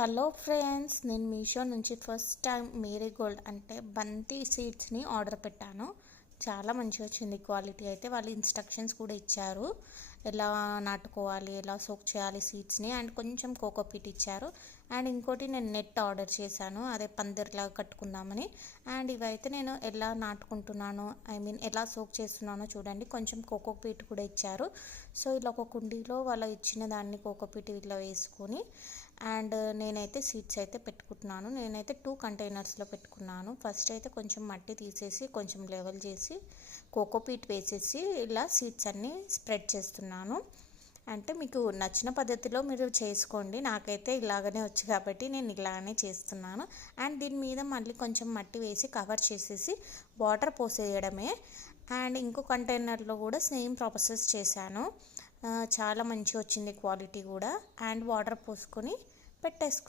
Hello friends, నేను మీషో నుంచి first time marigold అంటే బంతి సీడ్స్ని ఆర్డర్ పెట్టాను. చాలా మంచిగా వచ్చింది క్వాలిటీ. అయితే వాళ్ళు ఇన్స్ట్రక్షన్స్ కూడా ఇచ్చారు, ఎలా నాటుకోవాలి, ఎలా సోక్ చేయాలి సీడ్స్ని, అండ్ కొంచెం కోకోపీట్ ఇచ్చారు. అండ్ ఇంకోటి నేను నెట్ ఆర్డర్ చేశాను, అదే పందిర్లాగా కట్టుకుందామని. అండ్ ఇవైతే నేను ఎలా నాటుకుంటున్నాను, ఎలా సోక్ చేస్తున్నానో చూడండి. కొంచెం కోకోపీట్ కూడా ఇచ్చారు. సో ఇలా ఒక కుండీలో వాళ్ళ ఇచ్చిన దాన్ని కోకోపీట్ ఇలా వేసుకొని అండ్ నేనైతే సీడ్స్ అయితే పెట్టుకుంటున్నాను. నేనైతే 2 కంటైనర్స్లో పెట్టుకున్నాను. ఫస్ట్ అయితే కొంచెం మట్టి తీసేసి కొంచెం లెవెల్ చేసి కోకోపీట్ వేసేసి ఇలా సీడ్స్ అన్నీ స్ప్రెడ్ చేస్తున్నాను. అంటే మీకు నచ్చిన పద్ధతిలో మీరు చేసుకోండి. నాకైతే ఇలాగనే వచ్చు కాబట్టి నేను ఇలాగనే చేస్తున్నాను. అండ్ దీని మీద మళ్ళీ కొంచెం మట్టి వేసి కవర్ చేసేసి వాటర్ పోసేయడమే. అండ్ ఇంకో కంటైనర్లో కూడా సేమ్ ప్రాసెస్ చేశాను. చాలా మంచిగా వచ్చింది క్వాలిటీ కూడా. అండ్ వాటర్ పోసుకొని పెట్టేసుకున్నాను.